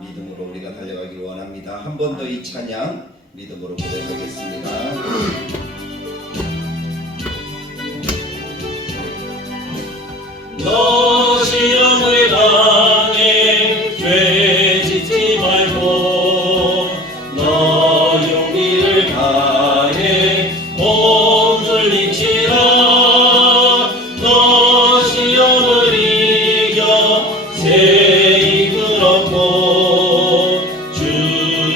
믿음으로 우리가 달려가길 원합니다. 한 번 더 이 찬양 믿음으로 고백하겠습니다. 너 시험을 당해 죄 짓지 말고 너 용기를 다해 몸 돌리치라. 너 시험을 이겨 새 이끌었고 주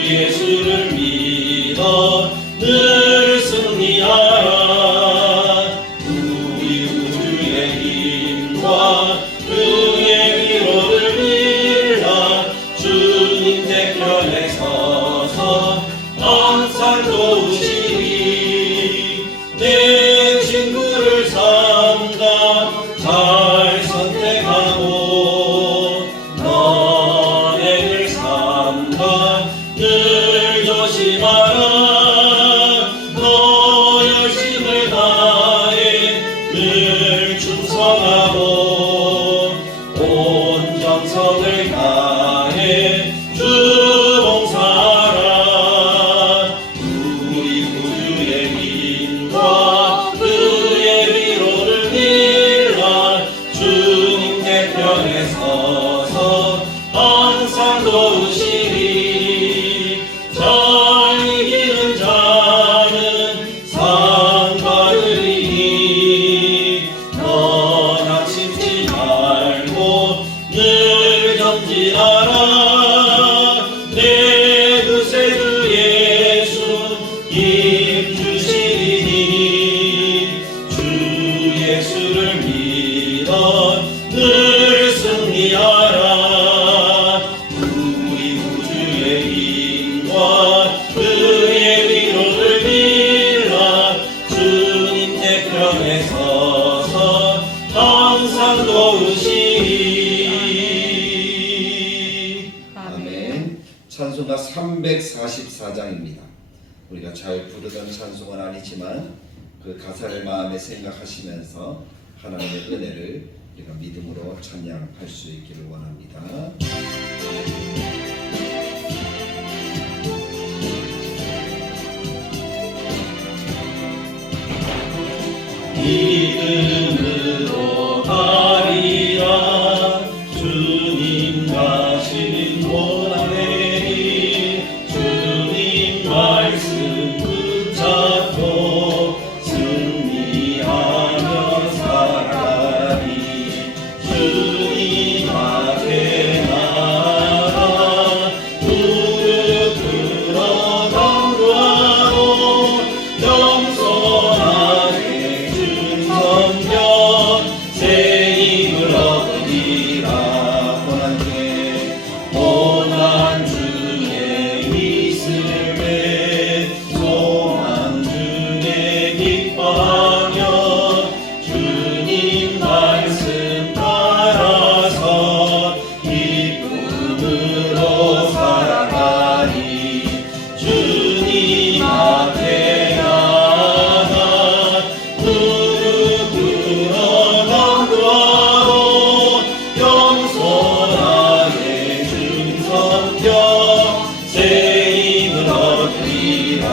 예수를 믿어 늘 승리하라. 우리 우주의 힘과 그의 위로를 빌라. 주님 대편에 서서 항상 도우시리. 내 친구를 삼가 잘 선택하고 너네를 삼가 늘 조심하라. 너 열심을 다해 늘 충성하고 온 정성을 다해 주 봉사하라. 우리 구주의 힘과 그의 위로를 빌라. 주님 대편에 서서 항상 도우시리. 잘 이기는 자는 상과 의리. 너 낙심치 말고 늘 전진하라. 내 구세주 예수 힘 주시리니. 주 예수를 믿어 늘 승리하라. 우리 구주의 힘과 그의 위로를 빌라. 주님 대편에 서서 항상 도우시리. 아멘. 찬송가 344장입니다. 우리가 잘 부르던 찬송은 아니지만 그 가사를 마음에 생각하시면서 하나님의 은혜를 우리가 믿음으로 찬양할 수 있기를 원합니다. 믿음으로 가리라. 주님 가신 고난의 길. 주님 말씀 붙잡고 승리하며 살아가리. 주님 앞에 나아가 무릎 꿇어 간구하고 겸손하게 주 섬겨 새 힘을 얻으리라. 고난 중에 믿음에 소망 중에 기뻐하며 주님 말씀 따라서 기쁨으로 살아가리. 주님 앞에 나아가 무릎 꿇어 간구하고 겸손하게 주 섬겨 새 힘을 얻으리라.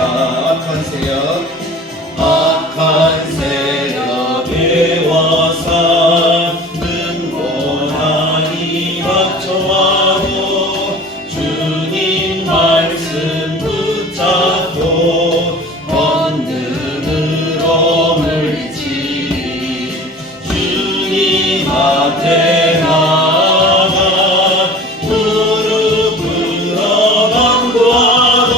악한 세력에 와서 근고난이 박초하고 주님 말씀 붙잡고 권능으로 물리치리. 주님 앞에 나아가 무릎 꿇어 간구하고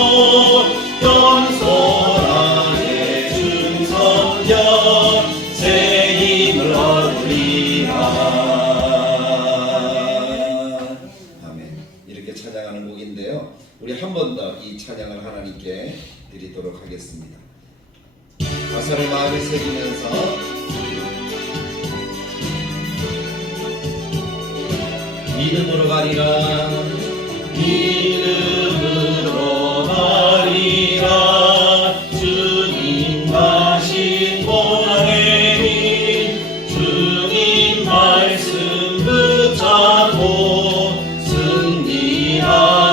겸손하게 주 섬겨 새 힘을 얻으리라. 아멘. 이렇게 찬양하는 곡인데요. 우리 한 번 더 이 찬양을 하나님께 드리도록 하겠습니다. 가사를 마음에 새기면서 믿음으로 가리라. 믿음으로 가리라. 주님 가신 고난의 길. 주님 말씀 붙잡고 승리하라.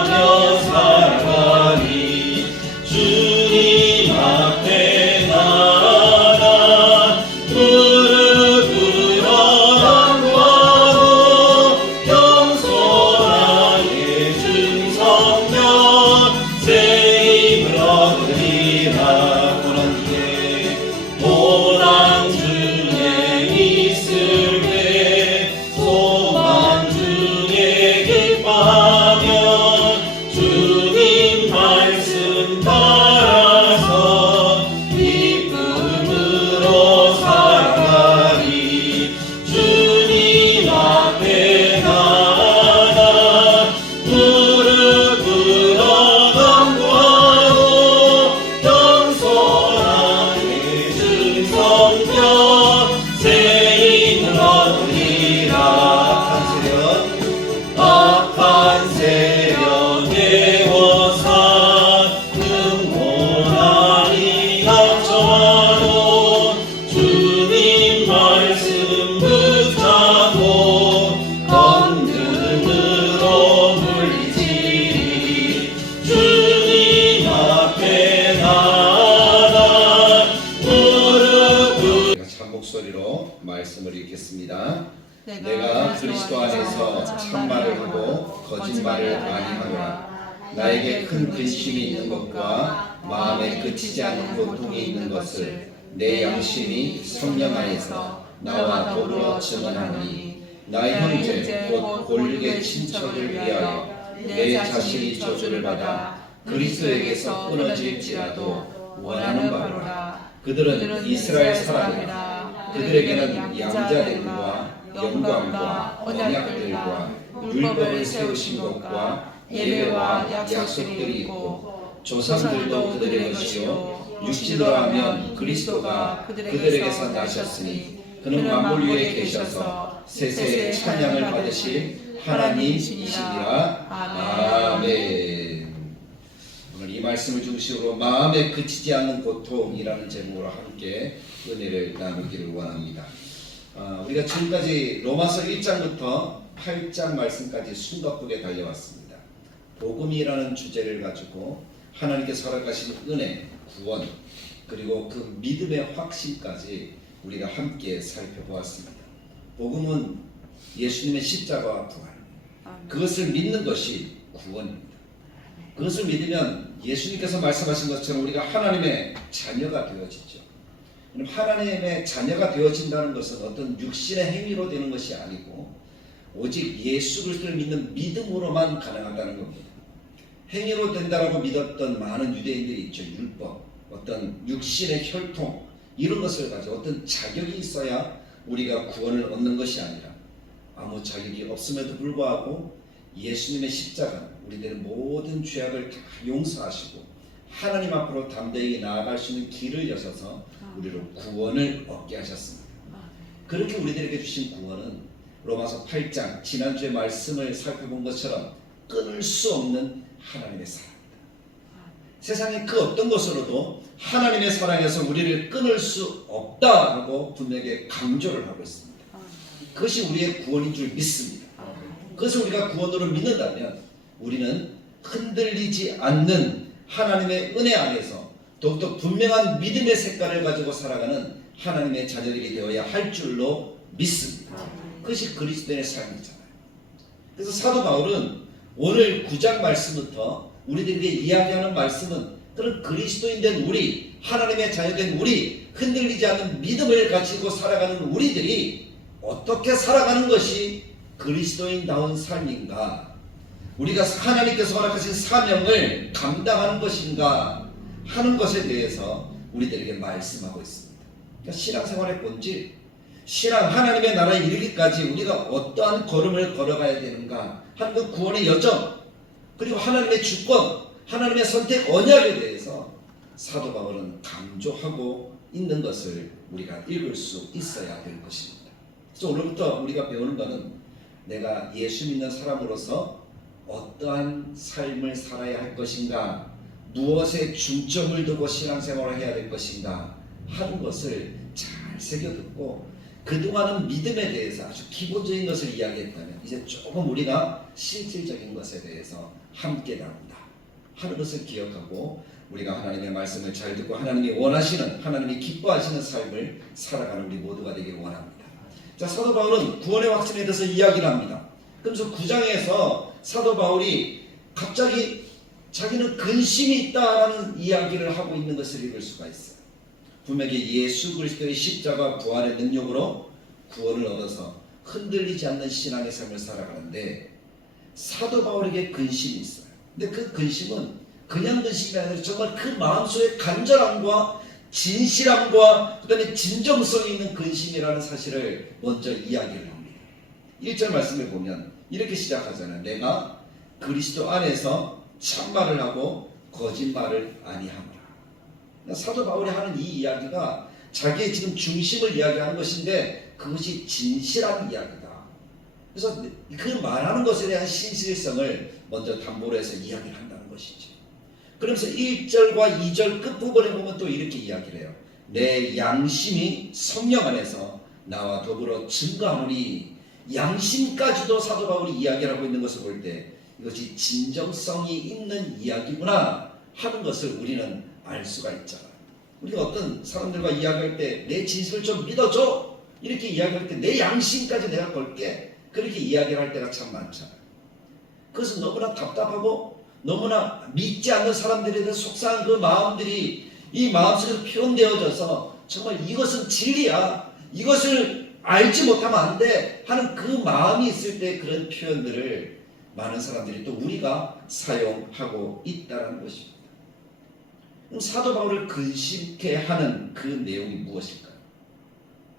하겠습니다. 내가 그리스도 안에서 참말을 하고 거짓말을 아니하노라. 나에게 큰 근심이 있는 것과 마음에 그치지 않는 고통이 있는 것을 내 양심이 성령 안에서 나와 더불어 증언하노니 나의 형제 곧 골육의 친척을 위하여 내 자신이 저주를 받아 그리스도에게서 끊어질지라도 원하는 바로라. 그들은 이스라엘 사람이라. 그들에게는 양자됨과 영광과 언약들과 율법을 세우신 것과 예배와 약속들이 있고 조상들도 그들의 것이요 육신으로 하면 그리스도가 그들에게서 나셨으니 그는 만물 위에 계셔서 세세의 찬양을 받으실 하나님이시니라. 아멘. 오늘 이 말씀을 중심으로 마음에 그치지 않는 고통이라는 제목으로 함께 은혜를 나누기를 원합니다. 우리가 지금까지 로마서 1장부터 8장 말씀까지 숨가쁘게 달려왔습니다. 복음이라는 주제를 가지고 하나님께서 허락하신 은혜, 구원, 그리고 그 믿음의 확신까지 우리가 함께 살펴보았습니다. 복음은 예수님의 십자가와 부활, 그것을 믿는 것이 구원입니다. 그것을 믿으면 예수님께서 말씀하신 것처럼 우리가 하나님의 자녀가 되어지죠. 하나님의 자녀가 되어진다는 것은 어떤 육신의 행위로 되는 것이 아니고 오직 예수 그리스도를 믿는 믿음으로만 가능하다는 겁니다. 행위로 된다라고 믿었던 많은 유대인들이 있죠. 율법, 어떤 육신의 혈통 이런 것을 가지고 어떤 자격이 있어야 우리가 구원을 얻는 것이 아니라 아무 자격이 없음에도 불구하고 예수님의 십자가 우리들의 모든 죄악을 다 용서하시고 하나님 앞으로 담대히 나아갈 수 있는 길을 여셔서 우리로 구원을 얻게 하셨습니다. 그렇게 우리들에게 주신 구원은 로마서 8장 지난주에 말씀을 살펴본 것처럼 끊을 수 없는 하나님의 사랑입니다. 세상의 그 어떤 것으로도 하나님의 사랑에서 우리를 끊을 수 없다라고 분명히 강조를 하고 있습니다. 그것이 우리의 구원인 줄 믿습니다. 그것을 우리가 구원으로 믿는다면 우리는 흔들리지 않는 하나님의 은혜 안에서 더욱더 분명한 믿음의 색깔을 가지고 살아가는 하나님의 자녀들이 되어야 할 줄로 믿습니다. 그것이 그리스도의 삶이잖아요. 그래서 사도 바울은 오늘 9장 말씀부터 우리들에게 이야기하는 말씀은 그런 그리스도인 된 우리, 하나님의 자녀된 우리, 흔들리지 않는 믿음을 가지고 살아가는 우리들이 어떻게 살아가는 것이 그리스도인다운 삶인가, 우리가 하나님께서 허락하신 사명을 감당하는 것인가 하는 것에 대해서 우리들에게 말씀하고 있습니다. 그러니까 신앙생활의 본질, 신앙 하나님의 나라에 이르기까지 우리가 어떠한 걸음을 걸어가야 되는가 하는 그 구원의 여정, 그리고 하나님의 주권, 하나님의 선택 언약에 대해서 사도 바울은 강조하고 있는 것을 우리가 읽을 수 있어야 될 것입니다. 그래서 오늘부터 우리가 배우는 것은 내가 예수 믿는 사람으로서 어떠한 삶을 살아야 할 것인가, 무엇에 중점을 두고 신앙생활을 해야 될 것인가 하는 것을 잘 새겨듣고 그동안은 믿음에 대해서 아주 기본적인 것을 이야기했다면 이제 조금 우리가 실질적인 것에 대해서 함께 나눈다 하는 것을 기억하고 우리가 하나님의 말씀을 잘 듣고 하나님이 원하시는, 하나님이 기뻐하시는 삶을 살아가는 우리 모두가 되기를 원합니다. 자, 사도 바울은 구원의 확신에 대해서 이야기를 합니다. 그러면서 9장에서 사도 바울이 갑자기 자기는 근심이 있다라는 이야기를 하고 있는 것을 읽을 수가 있어요. 분명히 예수 그리스도의 십자가 부활의 능력으로 구원을 얻어서 흔들리지 않는 신앙의 삶을 살아가는데 사도 바울에게 근심이 있어요. 근데 그 근심은 그냥 근심이 아니라 정말 그 마음속의 간절함과 진실함과 그 다음에 진정성이 있는 근심이라는 사실을 먼저 이야기를 합니다. 1절 말씀을 보면 이렇게 시작하잖아요. 내가 그리스도 안에서 참말을 하고 거짓말을 아니하노라. 사도 바울이 하는 이 이야기가 자기의 지금 중심을 이야기하는 것인데 그것이 진실한 이야기다. 그래서 그 말하는 것에 대한 신실성을 먼저 담보로 해서 이야기를 한다는 것이지. 그러면서 1절과 2절 끝부분에 보면 또 이렇게 이야기를 해요. 내 양심이 성령 안에서 나와 더불어 증거하노니, 양심까지도 사도 바울이 이야기를 하고 있는 것을 볼 때 이것이 진정성이 있는 이야기구나 하는 것을 우리는 알 수가 있잖아요. 우리가 어떤 사람들과 이야기할 때 내 진실을 좀 믿어줘 이렇게 이야기할 때 내 양심까지 내가 걸게 그렇게 이야기를 할 때가 참 많잖아요. 그것은 너무나 답답하고 너무나 믿지 않는 사람들에 대한 속상한 그 마음들이 이 마음속에서 표현되어져서 정말 이것은 진리야, 이것을 알지 못하면 안 돼 하는 그 마음이 있을 때 그런 표현들을 많은 사람들이 또 우리가 사용하고 있다는 것입니다. 그럼 사도 바울을 근심케 하는 그 내용이 무엇일까요?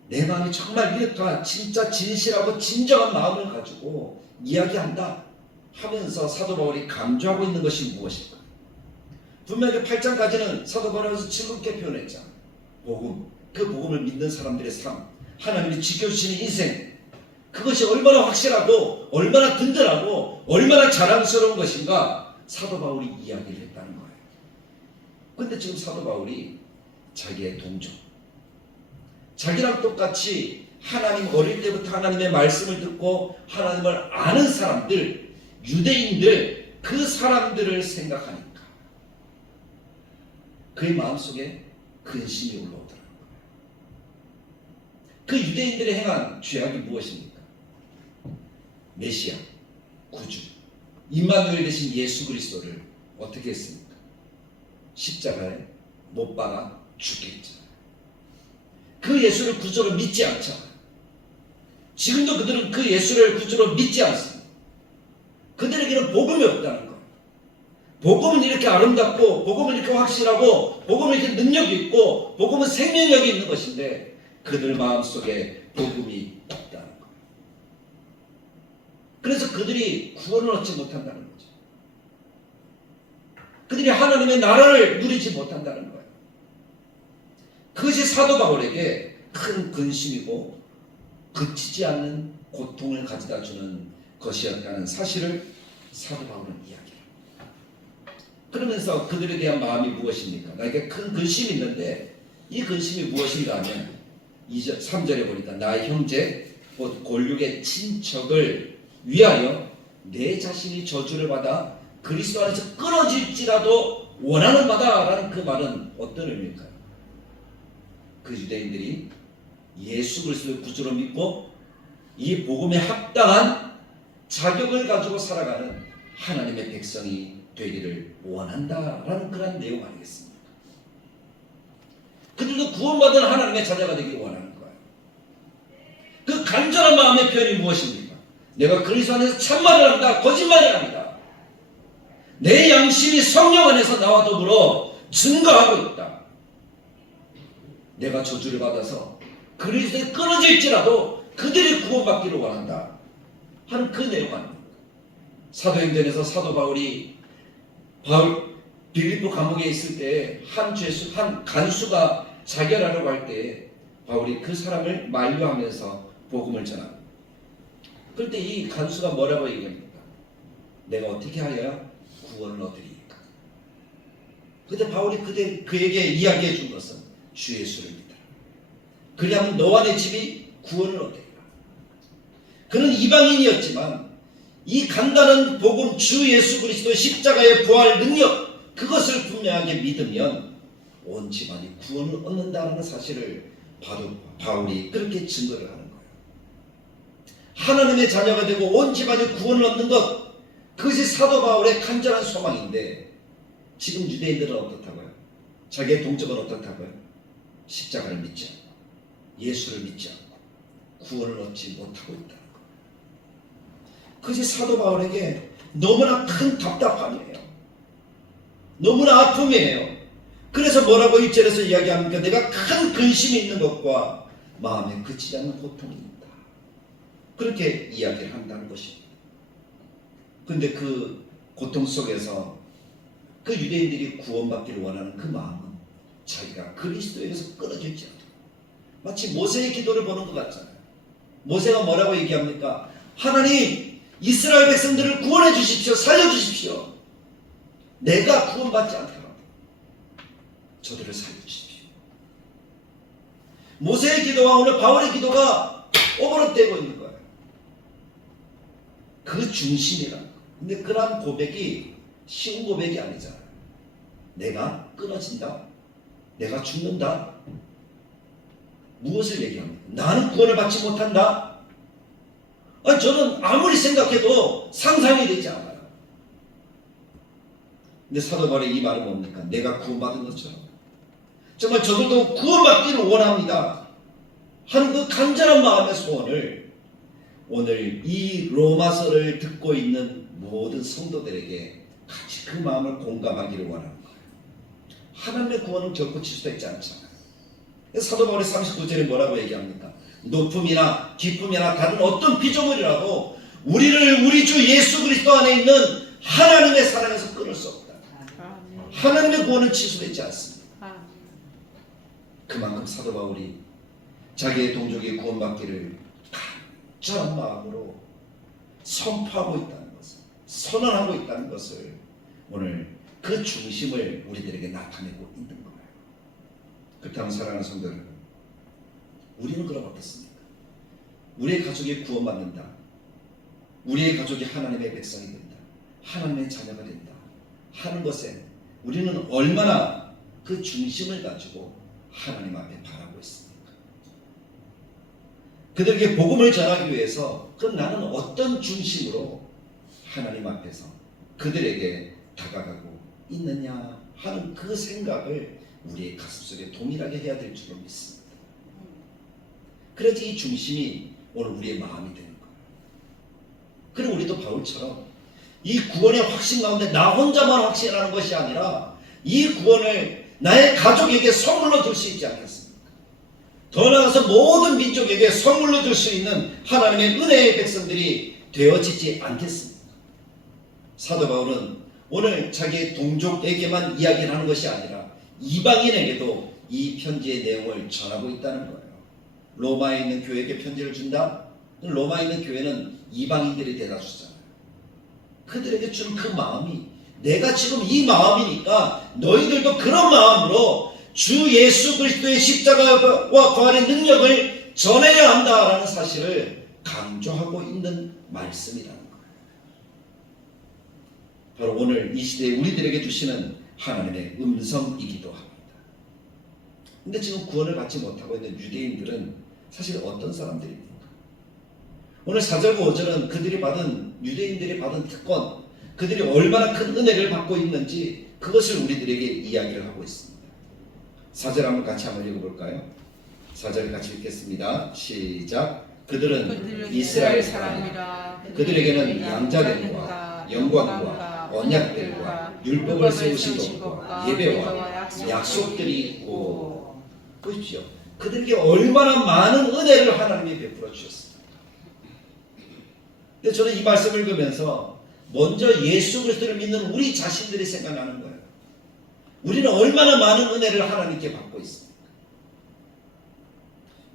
내 마음이 정말 이렇다, 진짜 진실하고 진정한 마음을 가지고 이야기한다 하면서 사도 바울이 강조하고 있는 것이 무엇일까요? 분명히 8장까지는 사도 바울에서 즐겁게 표현했잖아. 복음, 그 복음을 믿는 사람들의 삶, 하나님이 지켜주시는 인생, 그것이 얼마나 확실하고 얼마나 든든하고 얼마나 자랑스러운 것인가 사도 바울이 이야기를 했다는 거예요. 근데 지금 사도 바울이 자기의 동족, 자기랑 똑같이 하나님 어릴 때부터 하나님의 말씀을 듣고 하나님을 아는 사람들, 유대인들, 그 사람들을 생각하니까 그의 마음속에 근심이 올라오더라고요. 그 유대인들이 행한 죄악이 무엇입니까? 메시아, 구주, 임마누엘 되신 예수 그리스도를 어떻게 했습니까? 십자가에 못 박아 죽게 했잖아요. 그 예수를 구주로 믿지 않잖아요. 지금도 그들은 그 예수를 구주로 믿지 않습니다. 그들에게는 복음이 없다는 거예요. 복음은 이렇게 아름답고 복음은 이렇게 확실하고 복음은 이렇게 능력이 있고 복음은 생명력이 있는 것인데 그들 마음속에 복음이 없다는 거예요. 그래서 그들이 구원을 얻지 못한다는 거죠. 그들이 하나님의 나라를 누리지 못한다는 거예요. 그것이 사도 바울에게 큰 근심이고 그치지 않는 고통을 가져다 주는 것이었다는 사실을 사도 바울은 이야기합니다. 그러면서 그들에 대한 마음이 무엇입니까? 나에게 큰 근심이 있는데 이 근심이 무엇인가 하면 3절에 보니까 나의 형제 곧 골육의 친척을 위하여 내 자신이 저주를 받아 그리스도 안에서 끊어질지라도 원하는 바다라는 그 말은 어떤 의미일까요? 그 유대인들이 예수 그리스도를 구주로 믿고 이 복음에 합당한 자격을 가지고 살아가는 하나님의 백성이 되기를 원한다라는 그런 내용 아니겠습니까? 그들도 구원받은 하나님의 자녀가 되기를 원하는 거예요. 그 간절한 마음의 표현이 무엇입니까? 내가 그리스도 안에서 참말을 한다, 거짓말을 합니다. 내 양심이 성령 안에서 나와 더불어 증거하고 있다. 내가 저주를 받아서 그리스도에 끊어질지라도 그들이 구원받기를 원한다 하는 그 내용 아닙니까? 사도행전에서 사도 바울이 빌립보 감옥에 있을 때 한 간수가 자결하려고 할 때 바울이 그 사람을 만류하면서 복음을 전합니다. 그럴 때 이 간수가 뭐라고 얘기합니까? 내가 어떻게 하여야 구원을 얻으리까? 그때 바울이 그에게 이야기해 준 것은 주 예수를 믿어라. 그리하면 너와 내 집이 구원을 얻으리라. 그는 이방인이었지만 이 간단한 복음 주 예수 그리스도의 십자가의 부활 능력 그것을 분명하게 믿으면 온 집안이 구원을 얻는다는 사실을 바울이 그렇게 증거를 하는 거예요. 하나님의 자녀가 되고 온 집안이 구원을 얻는 것 그것이 사도 바울의 간절한 소망인데 지금 유대인들은 어떻다고요? 자기의 동족은 어떻다고요? 십자가를 믿지 않고 예수를 믿지 않고 구원을 얻지 못하고 있다는 거예요. 그것이 사도 바울에게 너무나 큰 답답함이에요. 너무나 아픔이에요. 그래서 뭐라고 1절에서 이야기합니까? 내가 큰 근심이 있는 것과 마음에 그치지 않는 고통이 있다. 그렇게 이야기를 한다는 것입니다. 그런데 그 고통 속에서 그 유대인들이 구원받기를 원하는 그 마음은 자기가 그리스도에게서 끊어질지 않도록 마치 모세의 기도를 보는 것 같잖아요. 모세가 뭐라고 얘기합니까? 하나님 이스라엘 백성들을 구원해 주십시오. 살려주십시오. 내가 구원받지 않더라도 저들을 살려주십시오. 모세의 기도와 오늘 바울의 기도가 오버랩되고 있는 거예요. 그 중심이란 거예요. 근데 그러한 고백이 쉬운 고백이 아니잖아요. 내가 끊어진다. 내가 죽는다. 무엇을 얘기합니까? 나는 구원을 받지 못한다? 아니, 저는 아무리 생각해도 상상이 되지 않아요. 근데 사도 바울의 이 말은 뭡니까? 내가 구원받은 것처럼 정말 저들도 구원받기를 원합니다 하는 그 간절한 마음의 소원을 오늘 이 로마서를 듣고 있는 모든 성도들에게 같이 그 마음을 공감하기를 원하는 거예요. 하나님의 구원은 결코 취소되지 않잖아요. 사도 바울이 39절에 뭐라고 얘기합니까? 높음이나 기쁨이나 다른 어떤 피조물이라도 우리를 우리 주 예수 그리스도 안에 있는 하나님의 사랑에서 끊을 수 없다. 하나님의 구원은 취소되지 않습니다. 그만큼 사도 바울이 자기의 동족의 구원받기를 간절한 마음으로 선포하고 있다는 것을, 선언하고 있다는 것을 오늘 그 중심을 우리들에게 나타내고 있는 거예요. 그렇다면 사랑하는 성도 여러분, 우리는 그럼 어떻습니까? 우리의 가족이 구원받는다, 우리의 가족이 하나님의 백성이 된다, 하나님의 자녀가 된다 하는 것에 우리는 얼마나 그 중심을 가지고 하나님 앞에 바라고 있습니까? 그들에게 복음을 전하기 위해서 그럼 나는 어떤 중심으로 하나님 앞에서 그들에게 다가가고 있느냐 하는 그 생각을 우리의 가슴속에 동일하게 해야 될 줄로 믿습니다. 그래야지 이 중심이 오늘 우리의 마음이 되는 거예요. 그리고 우리도 바울처럼 이 구원의 확신 가운데 나 혼자만 확신하는 것이 아니라 이 구원을 나의 가족에게 선물로 줄 수 있지 않겠습니까? 더 나아가서 모든 민족에게 선물로 줄 수 있는 하나님의 은혜의 백성들이 되어지지 않겠습니까? 사도 바울은 오늘 자기의 동족에게만 이야기를 하는 것이 아니라 이방인에게도 이 편지의 내용을 전하고 있다는 거예요. 로마에 있는 교회에게 편지를 준다? 로마에 있는 교회는 이방인들이 대다수잖아요. 그들에게 준 그 마음이 내가 지금 이 마음이니까 너희들도 그런 마음으로 주 예수 그리스도의 십자가와 부활의 능력을 전해야 한다라는 사실을 강조하고 있는 말씀이라는 거예요. 바로 오늘 이 시대에 우리들에게 주시는 하나님의 음성이기도 합니다. 근데 지금 구원을 받지 못하고 있는 유대인들은 사실 어떤 사람들입니까? 오늘 4절과 5절은 그들이 받은, 유대인들이 받은 특권, 그들이 얼마나 큰 은혜를 받고 있는지 그것을 우리들에게 이야기를 하고 있습니다. 4절 한번 읽어볼까요? 4절 같이 읽겠습니다. 시작. 그들은 이스라엘 사람이라. 그들에게는 양자됨과 영광과 언약들과 율법을 세우신 것과 예배와 약속들이 있고, 보십시오. 그들에게 얼마나 많은 은혜를 하나님이 베풀어 주셨습니다. 근데 저는 이 말씀을 읽으면서 먼저 예수 그리스도를 믿는 우리 자신들이 생각나는 거예요. 우리는 얼마나 많은 은혜를 하나님께 받고 있습니까?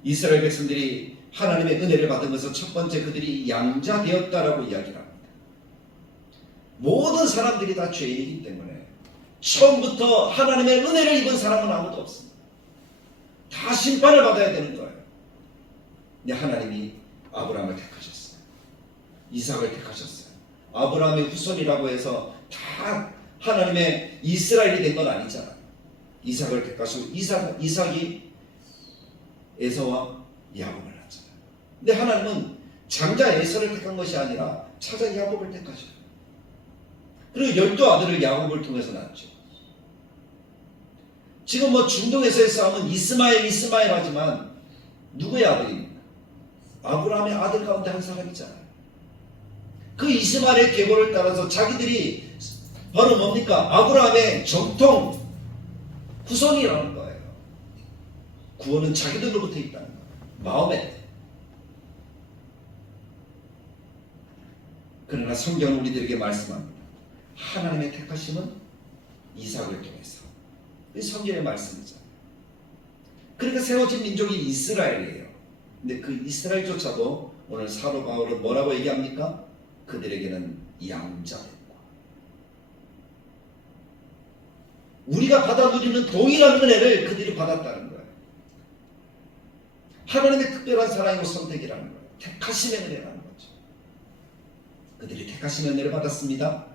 이스라엘 백성들이 하나님의 은혜를 받은 것은 첫 번째 그들이 양자되었다라고 이야기를 합니다. 모든 사람들이 다 죄인이기 때문에 처음부터 하나님의 은혜를 입은 사람은 아무도 없습니다. 다 심판을 받아야 되는 거예요. 근데 하나님이 아브라함을 택하셨어요. 이삭을 택하셨어요. 아브라함의 후손이라고 해서 다 하나님의 이스라엘이 된 건 아니잖아요. 이삭을 택하시고 이삭이 에서와 야곱을 낳았잖아요. 근데 하나님은 장자 에서를 택한 것이 아니라 차자 야곱을 택하셔요. 그리고 12아들을 야곱을 통해서 낳았죠. 지금 뭐 중동에서의 싸움은 이스마엘 하지만 누구의 아들입니까? 아브라함의 아들 가운데 한 사람이잖아요. 그 이스마엘의 계보를 따라서 자기들이 바로 뭡니까? 아브라함의 정통 후손이라는 거예요. 구원은 자기들로부터 있다는 거예요. 마음에. 그러나 성경은 우리들에게 말씀합니다. 하나님의 택하심은 이삭을 통해서. 이 성경의 말씀이잖아요. 그러니까 세워진 민족이 이스라엘이에요. 근데 그 이스라엘조차도 오늘 사도 바울은 뭐라고 얘기합니까? 그들에게는 양자됨과 우리가 받아 누리는 동일한 은혜를 그들이 받았다는 거예요. 하나님의 특별한 사랑이고 선택이라는 거예요. 택하심의 은혜라는 거죠. 그들이 택하심의 은혜를 받았습니다.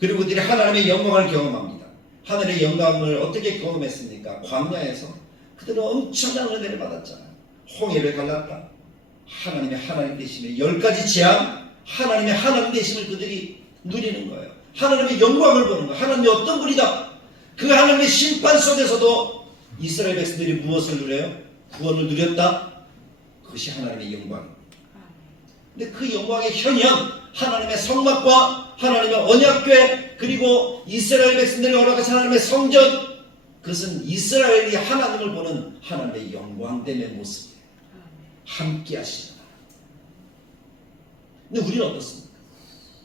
그리고 그들이 하나님의 영광을 경험합니다. 하늘의 영광을 어떻게 경험했습니까? 광야에서 그들은 엄청난 은혜를 받았잖아요. 홍해를 갈랐다. 하나님의 하나님 되심의 10가지 재앙, 하나님의 하나님 되심을 그들이 누리는 거예요. 하나님의 영광을 보는 거예요. 하나님이 어떤 분이다. 그 하나님의 심판 속에서도 이스라엘 백성들이 무엇을 누려요? 구원을 누렸다. 그것이 하나님의 영광입니다. 근데 그 영광의 현현, 하나님의 성막과 하나님의 언약궤, 그리고 이스라엘 백성들이 허락하신 하나님의 성전, 그것은 이스라엘이 하나님을 보는 하나님의 영광됨의 모습이에요. 함께 하시는 하나님. 근데 우리는 어떻습니까?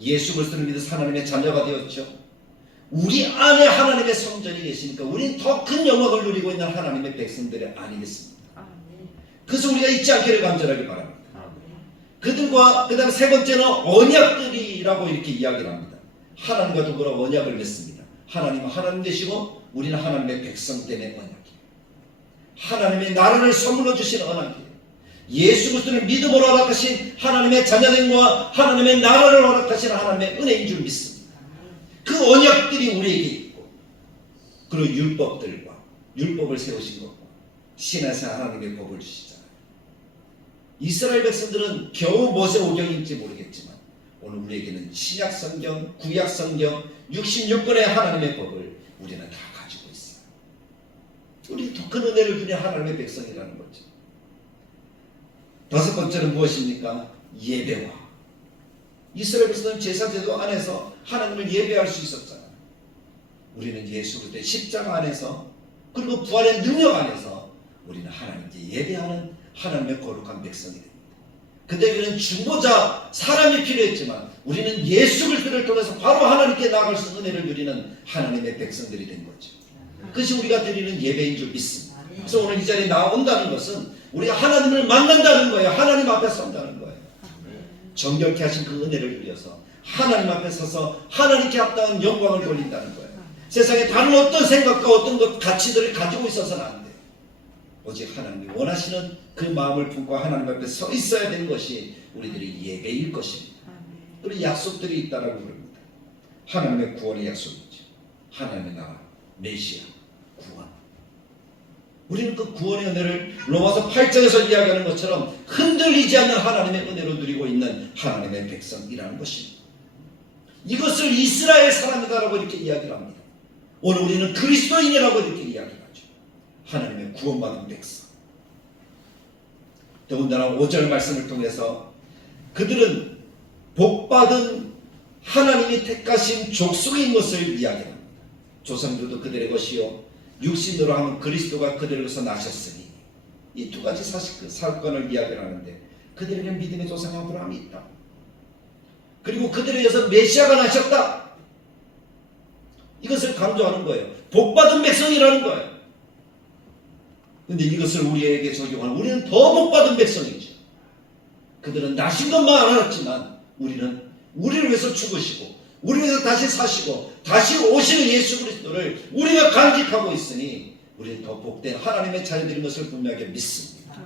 예수 그리스도를 믿어서 하나님의 자녀가 되었죠. 우리 안에 하나님의 성전이 계시니까 우리는 더 큰 영광을 누리고 있는 하나님의 백성들이 아니겠습니까? 그래서 우리가 잊지 않기를 간절하게 바랍니다. 그들과 그 다음에 세 번째는 언약들이라고 이렇게 이야기를 합니다. 하나님과 더불어 언약을 맺습니다. 하나님은 하나님 되시고 우리는 하나님의 백성 때문에 언약이에요. 하나님의 나라를 선물로 주시는 언약이에요. 예수 그리스도를 믿음으로 허락하신 하나님의 자녀됨과 하나님의 나라를 허락하신 하나님의 은혜인 줄 믿습니다. 그 언약들이 우리에게 있고, 그리고 율법을 세우신 것과 신에서 하나님의 법을 주시잖아요. 이스라엘 백성들은 겨우 모세오경인지 모르겠지만 오늘 우리에게는 신약성경, 구약성경 66권의 하나님의 법을 우리는 다 가지고 있어요. 우리 더 큰 은혜를 주는 하나님의 백성이라는 거죠. 다섯 번째는 무엇입니까? 예배와. 이스라엘 백성은 제사제도 안에서 하나님을 예배할 수 있었잖아요. 우리는 예수 그리스도의 십자가 안에서, 그리고 부활의 능력 안에서 우리는 하나님께 예배하는 하나님의 거룩한 백성이 됩니다. 그때에는 중보자 사람이 필요했지만 우리는 예수 그리스도를 통해서 바로 하나님께 나아갈 수 있는 은혜를 누리는 하나님의 백성들이 된 거죠. 그것이 우리가 드리는 예배인 줄 믿습니다. 그래서 오늘 이 자리에 나온다는 것은 우리가 하나님을 만난다는 거예요. 하나님 앞에 선다는 거예요. 정결케 하신 그 은혜를 누려서 하나님 앞에 서서 하나님께 합당한 영광을 돌린다는 거예요. 세상에 다른 어떤 생각과 어떤 것 가치들을 가지고 있어서는 안 돼요. 오직 하나님이 원하시는 그 마음을 품고 하나님 앞에 서 있어야 되는 것이 우리들의 예배일 것입니다. 그리고 약속들이 있다라고 부릅니다. 하나님의 구원의 약속이죠. 하나님의 나라, 메시아, 구원. 우리는 그 구원의 은혜를 로마서 8장에서 이야기하는 것처럼 흔들리지 않는 하나님의 은혜로 누리고 있는 하나님의 백성이라는 것입니다. 이것을 이스라엘 사람이다라고 이렇게 이야기를 합니다. 오늘 우리는 그리스도인이라고 이렇게 이야기하죠. 하나님의 구원받은 백성. 더군다나 5절 말씀을 통해서 그들은 복받은 하나님이 택하신 족속인 것을 이야기합니다. 조상들도 그들의 것이요 육신으로 하면 그리스도가 그들에게서 나셨으니, 이 두 가지 사건을 이야기를 하는데 그들에게는 믿음의 조상 아브라함이 있다. 그리고 그들에 의해서 메시아가 나셨다. 이것을 강조하는 거예요. 복받은 백성이라는 거예요. 근데 이것을 우리에게 적용하는, 우리는 더 복받은 백성이죠. 그들은 나신 것만 알았지만 우리는 우리를 위해서 죽으시고 우리를 위해서 다시 사시고 다시 오시는 예수 그리스도를 우리가 간직하고 있으니 우리는 더 복된 하나님의 자녀들인 것을 분명하게 믿습니다.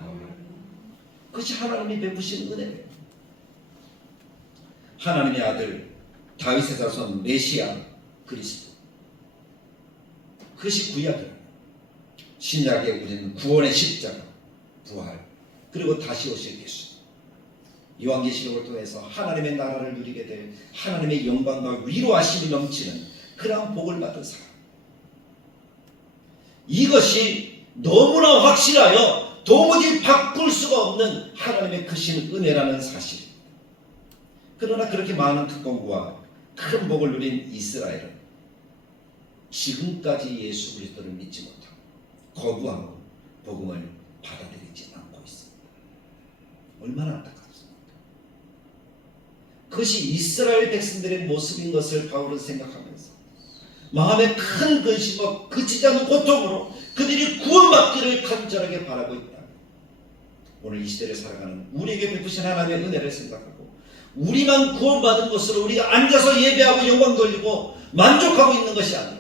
그것이 하나님이 베푸신 은혜예요. 하나님의 아들 다윗의 자손 메시아 그리스도, 그것이 구약이에요. 신약에 우리는 구원의 십자가, 부활, 그리고 다시 오실 예수, 요한계시록을 통해서 하나님의 나라를 누리게 될 하나님의 영광과 위로하심이 넘치는 그러한 복을 받은 사람. 이것이 너무나 확실하여 도무지 바꿀 수가 없는 하나님의 크신 은혜라는 사실입니다. 그러나 그렇게 많은 특권과 큰 복을 누린 이스라엘은 지금까지 예수 그리스도를 믿지 못하고 거부하고 복음을 받아들이지 않고 있습니다. 얼마나 안타깝습니까? 그것이 이스라엘 백성들의 모습인 것을 바울은 생각하면서 마음에 큰 근심과 그치지 않는 고통으로 그들이 구원받기를 간절하게 바라고 있다. 오늘 이 시대를 살아가는 우리에게 베푸신 하나님의 은혜를 생각하고 우리만 구원받은 것으로 우리가 앉아서 예배하고 영광 돌리고 만족하고 있는 것이 아니라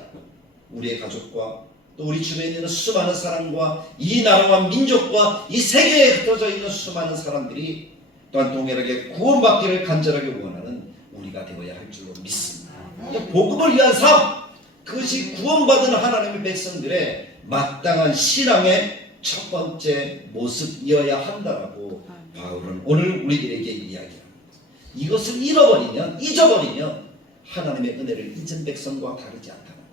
우리의 가족과 또 우리 주변에 있는 수많은 사람과 이 나라와 민족과 이 세계에 흩어져 있는 수많은 사람들이 또한 동일하게 구원받기를 간절하게 원하는 우리가 되어야 할 줄로 믿습니다. 복음을 위한 삶, 그것이 구원받은 하나님의 백성들의 마땅한 신앙의 첫 번째 모습이어야 한다라고 바울은 오늘 우리들에게 이야기합니다. 이것을 잊어버리면 하나님의 은혜를 잊은 백성과 다르지 않다는 거예요.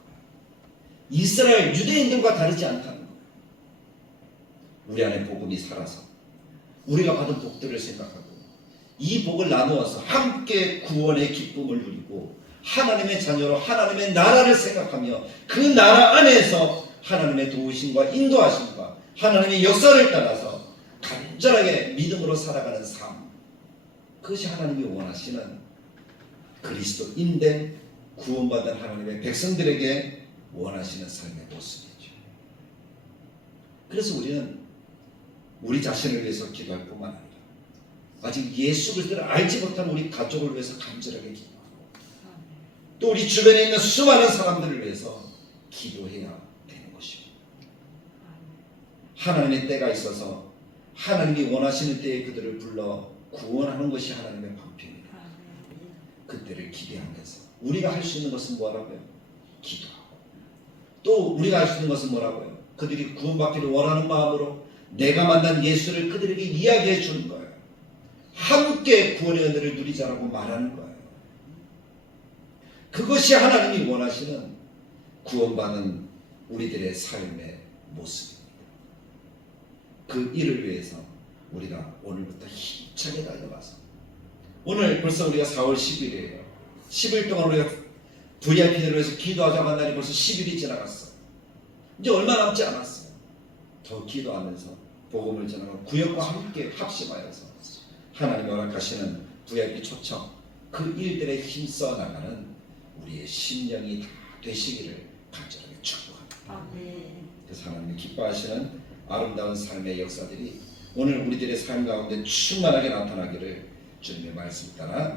이스라엘 유대인들과 다르지 않다는 거예요. 우리 안에 복음이 살아서 우리가 받은 복들을 생각하고 이 복을 나누어서 함께 구원의 기쁨을 누리고 하나님의 자녀로 하나님의 나라를 생각하며 그 나라 안에서 하나님의 도우심과 인도하심과 하나님의 역사를 따라서 간절하게 믿음으로 살아가는 삶, 그것이 하나님이 원하시는 그리스도인된 구원받은 하나님의 백성들에게 원하시는 삶의 모습이죠. 그래서 우리는 우리 자신을 위해서 기도할 뿐만 아니라 아직 예수 그리스도를 알지 못한 우리 가족을 위해서 간절하게 기도하고 또 우리 주변에 있는 수많은 사람들을 위해서 기도해야 되는 것입니다. 하나님의 때가 있어서 하나님이 원하시는 때에 그들을 불러 구원하는 것이 하나님의 방편입니다. 그때를 기대하면서 우리가 할 수 있는 것은 뭐라고요? 기도하고 또 우리가 할 수 있는 것은 뭐라고요? 그들이 구원받기를 원하는 마음으로 내가 만난 예수를 그들에게 이야기해 주는 거예요. 함께 구원의 은혜를 누리자라고 말하는 거예요. 그것이 하나님이 원하시는 구원받는 우리들의 삶의 모습입니다. 그 일을 위해서 우리가 오늘부터 힘차게 달려가서 오늘 벌써 우리가 4월 10일이에요. 10일 동안 우리가 VIP들을 위해서 기도하자고 한 날이 벌써 10일이 지나갔어요. 이제 얼마 남지 않았어요. 더 기도하면서 복음을 전하고 구역과 함께 합심하여서 하나님이 허락하시는 VIP 초청 그 일들에 힘써 나가는 우리의 심령이 다 되시기를 간절하게 축복합니다. 그래서 하나님이 기뻐하시는 아름다운 삶의 역사들이 오늘 우리들의 삶 가운데 충만하게 나타나기를 주님의 말씀 따라